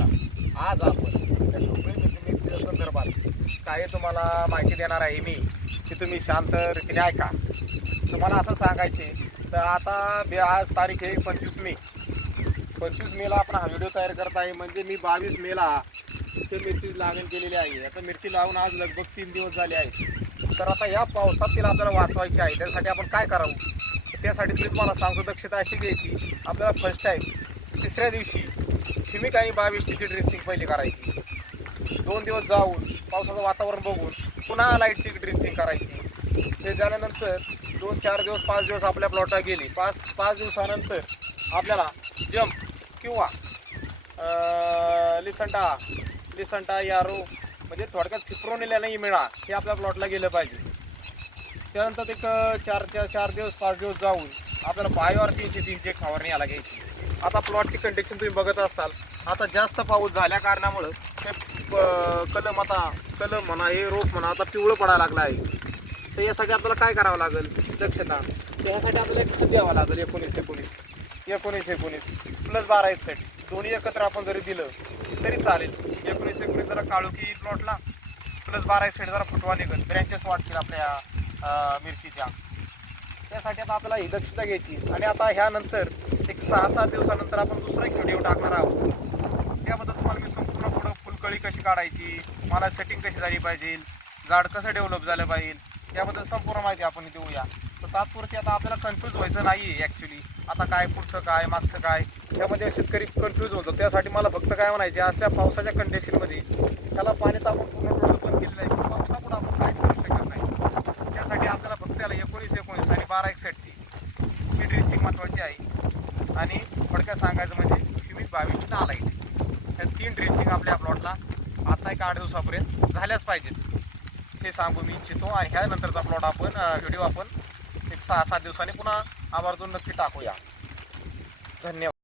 आज आपण त्या संदर्भात काही तुम्हाला माहिती देणार आहे मी की तुम्ही शांत रीतीने ऐका. तुम्हाला असं सांगायचे तर आता बे- आज तारीख आहे पंचवीस मे. पंचवीस मेला आपण हा व्हिडिओ तयार करत आहे. म्हणजे मी बावीस मेला ते मिरची लागण केलेली आहे. आता मिरची लावून आज लगभग तीन दिवस झाले आहे तर आता या पावसात तिला आपल्याला वाचवायची आहे. त्यासाठी आपण काय करावं? त्यासाठी मी तुम्हाला सांगतो दक्षता अशी घ्यायची. आपल्याला फर्स्ट टाईम तिसऱ्या दिवशी सिमिक आणि बावीस टीची ड्रिंचिंग पहिली करायची. दोन दिवस जाऊन पावसाचं वातावरण बघून पुन्हा लाईटची ड्रिंचिंग करायची. ते झाल्यानंतर दोन चार दिवस पाच दिवस आपल्या प्लॉटला गेली. पाच पाच दिवसानंतर आपल्याला जम्प किंवा लिसंटा लिसंटा यारो म्हणजे थोडक्यात फिप्रोनिल्या नाही मिळा हे आपल्या प्लॉटला गेलं पाहिजे. त्यानंतर एक चार चार चार दिवस पाच दिवस जाऊन आपल्याला बायोआरपीची तीनशे तीनशे एक फवारणी याला घ्यायची. आता प्लॉटची कंडिशन तुम्ही बघत असताल. आता जास्त पाऊस झाल्या कारणामुळं ते प- कलम आता कलम म्हणा हे रोप म्हणा आता पिवळं पडायला लागलं आहे. तर यासाठी आपल्याला काय करावं लागेल? दक्षता. त्यासाठी आपल्याला एक खत द्यावं लागेल एकोणीस एकोणीस. एकोणीस एकोणीस. प्लस बारा एक सेट दोन्ही एकत्र आपण जरी दिलं तरी चालेल. एकोणीस एकोणीस जरा काळुकी प्लॉटला प्लस बारा एक सेट जरा फुटवा निघत ब्रँचेस वाटतील आपल्या मिरचीच्या. त्यासाठी आता आपल्याला ही दक्षता घ्यायची आणि आता ह्यानंतर एक सहा सात दिवसानंतर आपण दुसरा एक व्हिडिओ टाकणार आहोत. त्याबद्दल तुम्हाला मी संपूर्ण पुढं फुलकळी कशी काढायची मला सेटिंग कशी झाली पाहिजे झाड कसं डेव्हलप झालं पाहिजे त्याबद्दल संपूर्ण माहिती आपण देऊया तर तात्पुरती आता आपल्याला कन्फ्यूज व्हायचं नाही आहे ॲक्च्युली आता काय पुढचं काय मागचं काय त्यामध्ये शेतकरी कन्फ्यूज होतो त्यासाठी मला फक्त काय म्हणायचे असल्या पावसाच्या कंडिशनमध्ये त्याला पाणी तापून पूर्ण टोटल बंद केलेलं आहे पण पावसापुढे आपण काहीच करू शकत नाही त्यासाठी आपल्याला एकोणीस एकोणीस आणि बारा एकसठची ही ड्रिंचिंग महत्त्वाची आहे. आणि थोडक्यात सांगायचं म्हणजे फिमिक बावीस नालाईट ह्या तीन ड्रिंचिंग आपल्या प्लॉटला आता एक आठ दिवसापर्यंत झाल्याच पाहिजेत. ते सांगू मी इच्छितो आणि ह्यानंतरचा प्लॉट आपण व्हिडिओ आपण एक सहा सात दिवसांनी पुन्हा आवर्जून नक्की टाकूया. धन्यवाद.